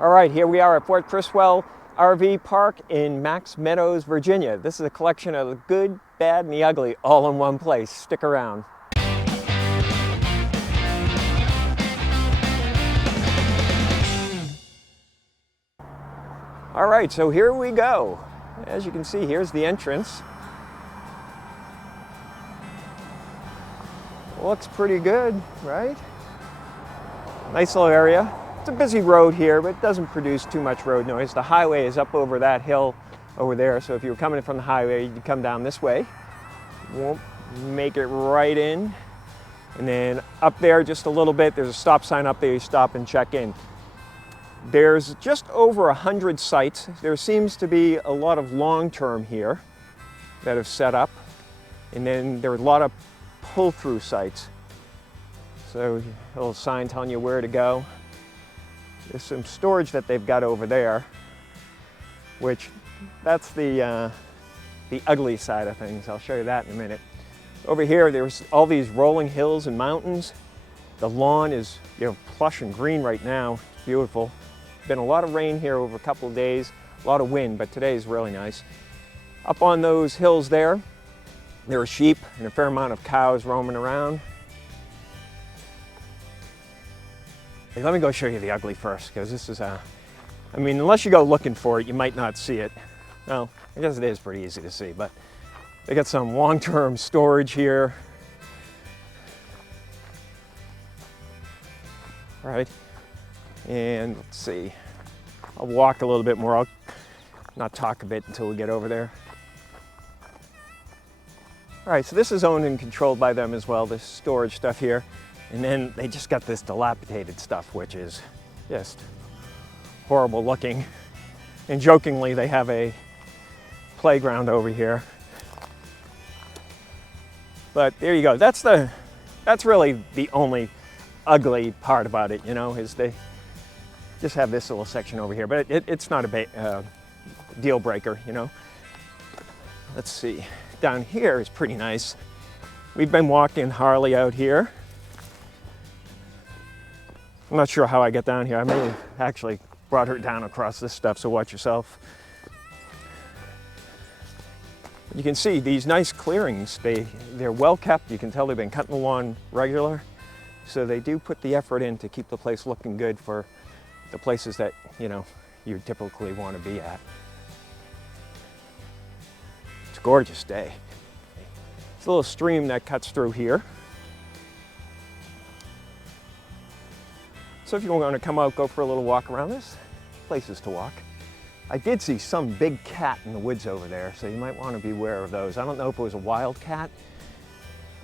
All right, here we are at Fort Chiswell RV Park in Max Meadows, Virginia. This is a collection of the good, bad, and the ugly all in one place. Stick around. All right, so here we go. As you can see, here's the entrance. Looks pretty good, right? Nice little area. It's a busy road here, but it doesn't produce too much road noise. The highway is up over that hill over there, so if you were coming from the highway, you'd come down this way. Won't make it right in. And then up there just a little bit, there's a stop sign up there. You stop and check in. There's just over 100 sites. There seems to be a lot of long-term here that have set up. And then there are a lot of pull-through sites. So a little sign telling you where to go. There's some storage that they've got over there, which that's the ugly side of things. I'll show you that in a minute. Over here, there's all these rolling hills and mountains. The lawn is, plush and green right now. It's beautiful. Been a lot of rain here over a couple of days, a lot of wind, but today is really nice. Up on those hills there are sheep and a fair amount of cows roaming around. Hey, let me go show you the ugly first, because this is unless you go looking for it, you might not see it. Well, I guess it is pretty easy to see, but they got some long-term storage here. All right, and let's see. I'll walk a little bit more. I'll not talk a bit until we get over there. All right, so this is owned and controlled by them as well, this storage stuff here. And then they just got this dilapidated stuff, which is just horrible looking. And jokingly, they have a playground over here. But there you go. That's really the only ugly part about it, is they just have this little section over here. But it's not a deal breaker, Let's see. Down here is pretty nice. We've been walking Harley out here. I'm not sure how I got down here. I may have actually brought her down across this stuff, so watch yourself. You can see these nice clearings. They're well kept. You can tell they've been cutting the lawn regular. So they do put the effort in to keep the place looking good for the places that, you typically want to be at. It's a gorgeous day. There's a little stream that cuts through here. So if you want to come out, go for a little walk around this, places to walk. I did see some big cat in the woods over there, so you might want to be aware of those. I don't know if it was a wild cat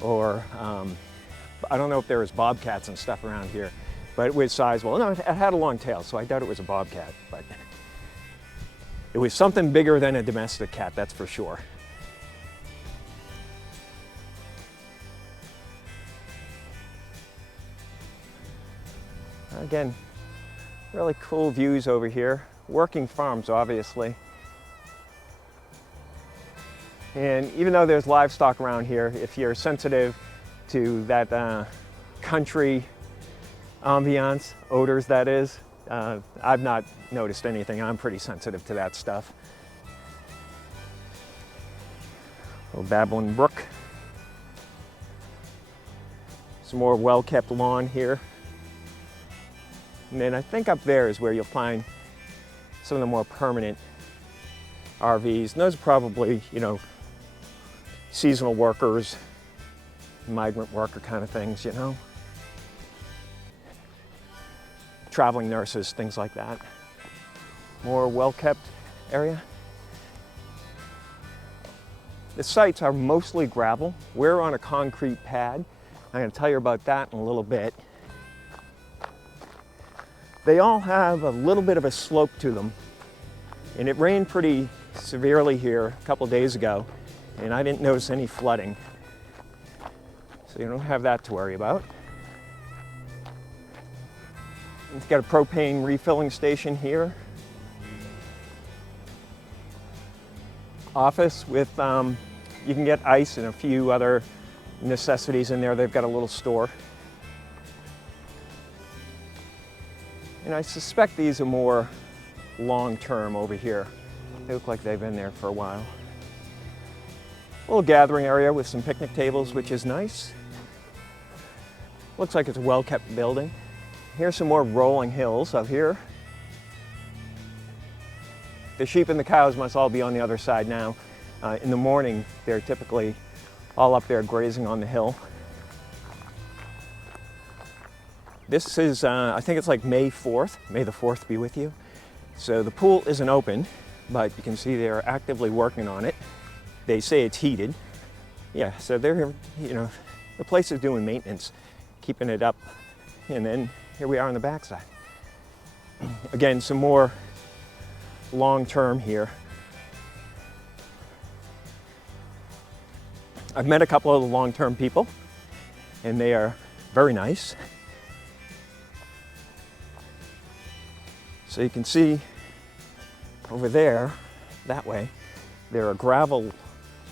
or I don't know if there was bobcats and stuff around here, but it was sizable. No, it had a long tail, so I doubt it was a bobcat, but it was something bigger than a domestic cat, that's for sure. Again, really cool views over here. Working farms, obviously. And even though there's livestock around here, if you're sensitive to that country ambiance, odors that is, I've not noticed anything. I'm pretty sensitive to that stuff. Little babbling brook. Some more well-kept lawn here. And then I think up there is where you'll find some of the more permanent RVs. And those are probably, seasonal workers, migrant worker kind of things, Traveling nurses, things like that. More well-kept area. The sites are mostly gravel. We're on a concrete pad. I'm going to tell you about that in a little bit. They all have a little bit of a slope to them. And it rained pretty severely here a couple days ago, and I didn't notice any flooding. So you don't have that to worry about. It's got a propane refilling station here. Office with, you can get ice and a few other necessities in there. They've got a little store. And I suspect these are more long-term over here. They look like they've been there for a while. A little gathering area with some picnic tables, which is nice. Looks like it's a well-kept building. Here's some more rolling hills up here. The sheep and the cows must all be on the other side now. In the morning, they're typically all up there grazing on the hill. This is, I think it's like May 4th. May the 4th be with you. So the pool isn't open, but you can see they're actively working on it. They say it's heated. Yeah, so they're, you know, the place is doing maintenance, keeping it up. And then here we are on the backside. Again, some more long-term here. I've met a couple of the long-term people, and they are very nice. So you can see over there, that way, there are gravel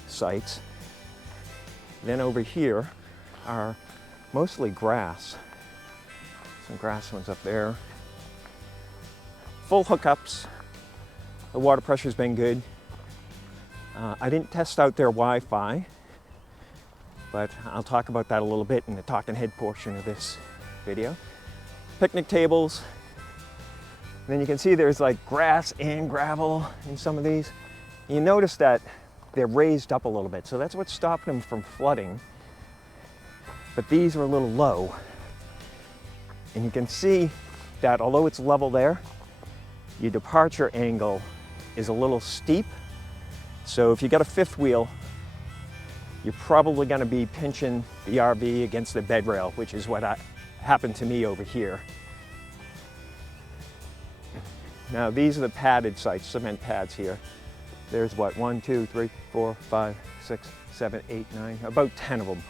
sites. Then over here are mostly grass. Some grass ones up there. Full hookups. The water pressure's been good. I didn't test out their Wi-Fi, but I'll talk about that a little bit in the talking head portion of this video. Picnic tables. Then you can see there's like grass and gravel in some of these. You notice that they're raised up a little bit, so that's what's stopping them from flooding. But these are a little low. And you can see that although it's level there, your departure angle is a little steep. So if you got a fifth wheel, you're probably going to be pinching the RV against the bed rail, which is what happened to me over here. Now these are the padded sites, cement pads here. There's what, 1, 2, 3, 4, 5, 6, 7, 8, 9, about 10 of them.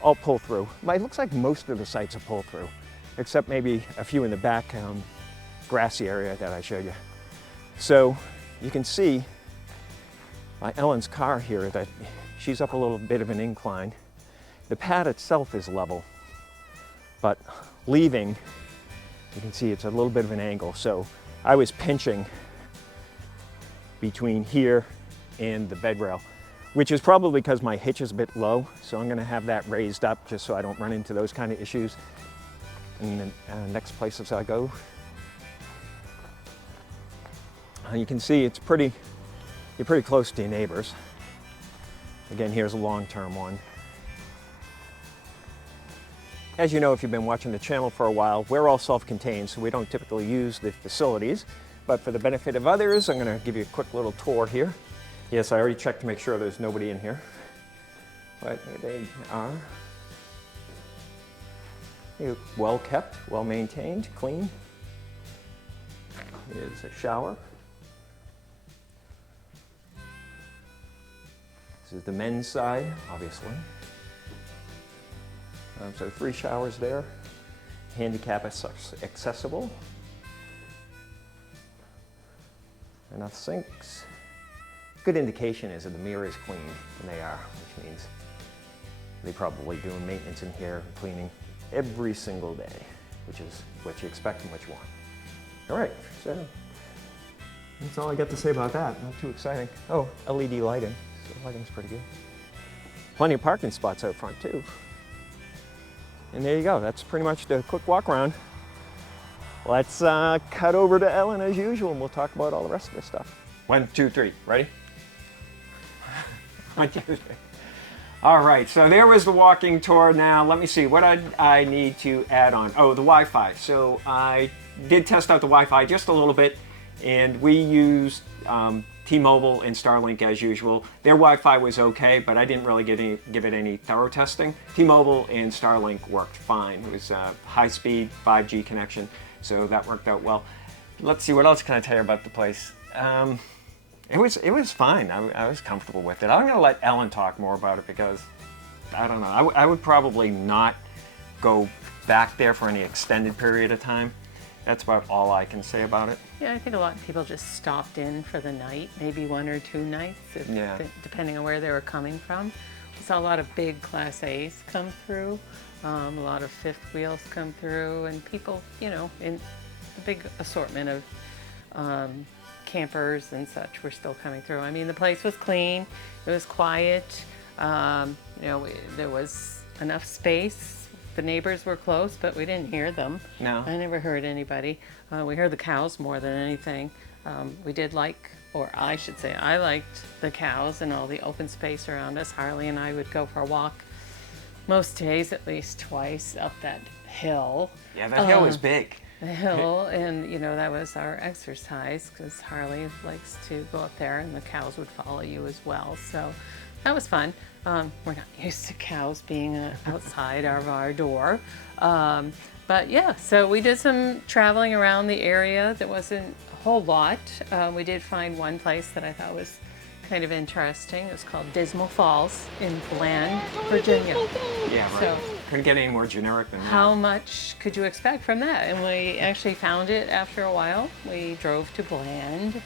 All pull through. It looks like most of the sites are pull through, except maybe a few in the back grassy area that I showed you. So you can see by Ellen's car here that she's up a little bit of an incline. The pad itself is level, but leaving, you can see it's a little bit of an angle. So I was pinching between here and the bed rail, which is probably because my hitch is a bit low. So I'm gonna have that raised up just so I don't run into those kind of issues in the next places I go. You can see you're pretty close to your neighbors. Again, here's a long-term one. As you know, if you've been watching the channel for a while, we're all self-contained, so we don't typically use the facilities. But for the benefit of others, I'm going to give you a quick little tour here. Yes, I already checked to make sure there's nobody in here. But they are well kept, well maintained, clean. Here's a shower. This is the men's side, obviously. So 3 showers there, handicap accessible. Enough sinks. Good indication is that the mirror is clean, and they are, which means they're probably doing maintenance in here, cleaning every single day, which is what you expect and what you want. All right, so that's all I got to say about that. Not too exciting. Oh, LED lighting. So the lighting's pretty good. Plenty of parking spots out front too. And there you go. That's pretty much the quick walk around. Let's cut over to Ellen as usual, and we'll talk about all the rest of this stuff. 1, 2, 3. Ready? 1, 2, 3. All right, so there was the walking tour. Now, let me see. What I need to add on? Oh, the Wi-Fi. So I did test out the Wi-Fi just a little bit, and we used T-Mobile and Starlink as usual. Their Wi-Fi was okay, but I didn't really give it any thorough testing. T-Mobile and Starlink worked fine. It was a high-speed 5G connection, so that worked out well. Let's see, what else can I tell you about the place? It was fine. I was comfortable with it. I'm going to let Ellen talk more about it because, I don't know, I would probably not go back there for any extended period of time. That's about all I can say about it. Yeah, I think a lot of people just stopped in for the night, maybe 1 or 2 nights, depending on where they were coming from. We saw a lot of big Class A's come through, a lot of fifth wheels come through, and people, you know, big assortment of campers and such were still coming through. I mean, the place was clean, it was quiet, you know, there was enough space. The neighbors were close, but we didn't hear them. No. I never heard anybody. We heard the cows more than anything. We did like, or I should say, I liked the cows and all the open space around us. Harley and I would go for a walk most days, at least twice, up that hill. Yeah, that hill was big. The hill, and you know, that was our exercise because Harley likes to go up there and the cows would follow you as well. So that was fun. We're not used to cows being outside of our door. But yeah, so we did some traveling around the area. There wasn't a whole lot. We did find one place that I thought was kind of interesting. It was called Dismal Falls in Bland, Virginia. Yeah, right. So, couldn't get any more generic than that. how much could you expect from that? And we actually found it after a while. We drove to Bland,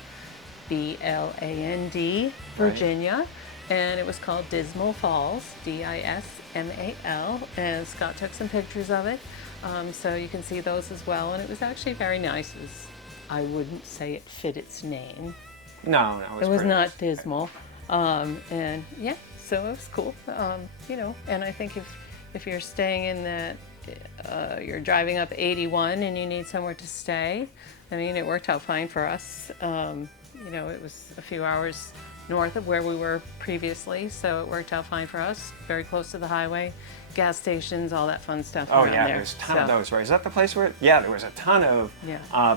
B-L-A-N-D, Virginia, and it was called Dismal Falls, D-I-S-M-A-L, and Scott took some pictures of it, so you can see those as well, and it was actually very nice. I wouldn't say it fit its name. No, It was pretty not nice. dismal, and yeah, so it was cool, you know, and I think if you're staying in that, you're driving up 81 and you need somewhere to stay, I mean, it worked out fine for us. You know, it was a few hours north of where we were previously, so it worked out fine for us, very close to the highway, gas stations, all that fun stuff Oh around yeah, there. there's a ton of those, right? Is that the place where, yeah, there was a ton of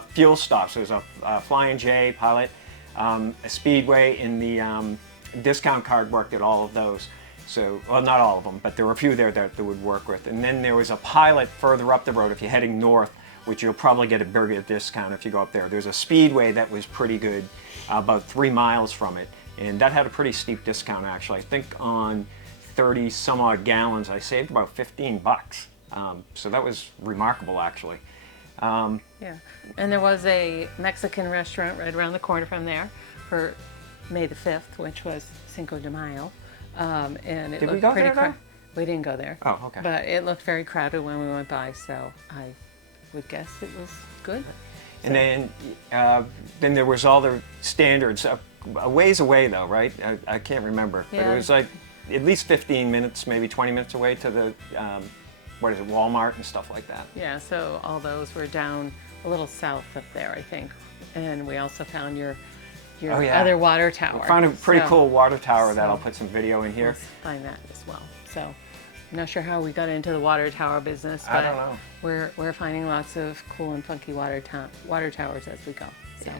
fuel stops. There was a Flying J, Pilot, a Speedway, and the discount card worked at all of those. So, well, not all of them, but there were a few there that would work with. And then there was a Pilot further up the road if you're heading north, which you'll probably get a bigger discount if you go up there. There's a Speedway that was pretty good, about 3 miles from it. And that had a pretty steep discount, actually. I think on 30 some odd gallons, I saved about 15 bucks. So that was remarkable, actually. Yeah, and there was a Mexican restaurant right around the corner from there for May the 5th, which was Cinco de Mayo. And it Did we looked go pretty there, though? We didn't go there. Oh, okay. But it looked very crowded when we went by, so I would guess it was good. And then there was all the standards, a ways away though, right? I can't remember, but Yeah. it was like at least 15 minutes, maybe 20 minutes away to the, what is it, Walmart and stuff like that. Yeah, so all those were down a little south up there, I think. And we also found your Oh, yeah. other water tower. We found a pretty So- cool water tower that so I'll put some video in here. Let's find that as well. So I'm not sure how we got into the water tower business, but I don't know. we're finding lots of cool and funky water towers as we go. So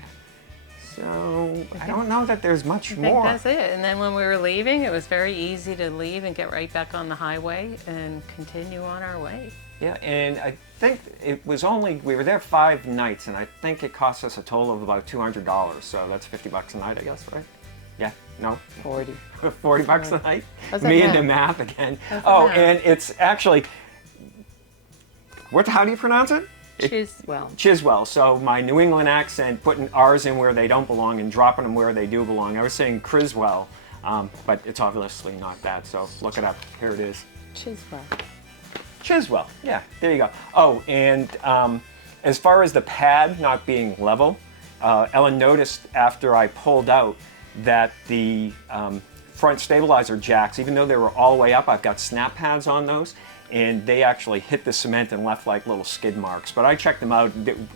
So I don't know that there's much I think more. that's it. And then when we were leaving, it was very easy to leave and get right back on the highway and continue on our way. Yeah, and I think it was only, we were there 5 nights, and I think it cost us a total of about $200. So that's 50 bucks a night, I guess, right? Yeah, no? 40. 40 bucks a night? How's that Me and math? the math again. How's that Oh, math? and it's actually, how do you pronounce it? Chiswell. Chiswell. So my New England accent, putting R's in where they don't belong and dropping them where they do belong. I was saying Criswell, but it's obviously not that, so look it up. Here it is. Chiswell. Chiswell, yeah, there you go. Oh, and as far as the pad not being level, Ellen noticed after I pulled out that the front stabilizer jacks, even though they were all the way up, I've got snap pads on those, and they actually hit the cement and left like little skid marks. But I checked them out,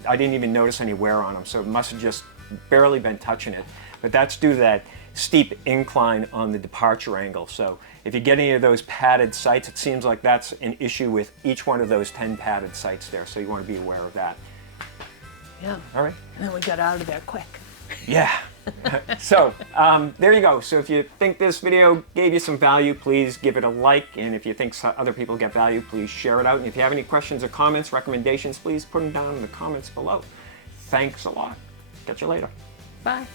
I didn't even notice any wear on them, so it must have just barely been touching it. But that's due to that steep incline on the departure angle. So if you get any of those padded sites, it seems like that's an issue with each one of those 10 padded sites there, so you want to be aware of that. Yeah. All right. And then we got out of there quick. Yeah. So there you go. So if you think this video gave you some value, please give it a like. And if you think other people get value, please share it out. And if you have any questions or comments, recommendations, please put them down in the comments below. Thanks a lot. Catch you later. Bye.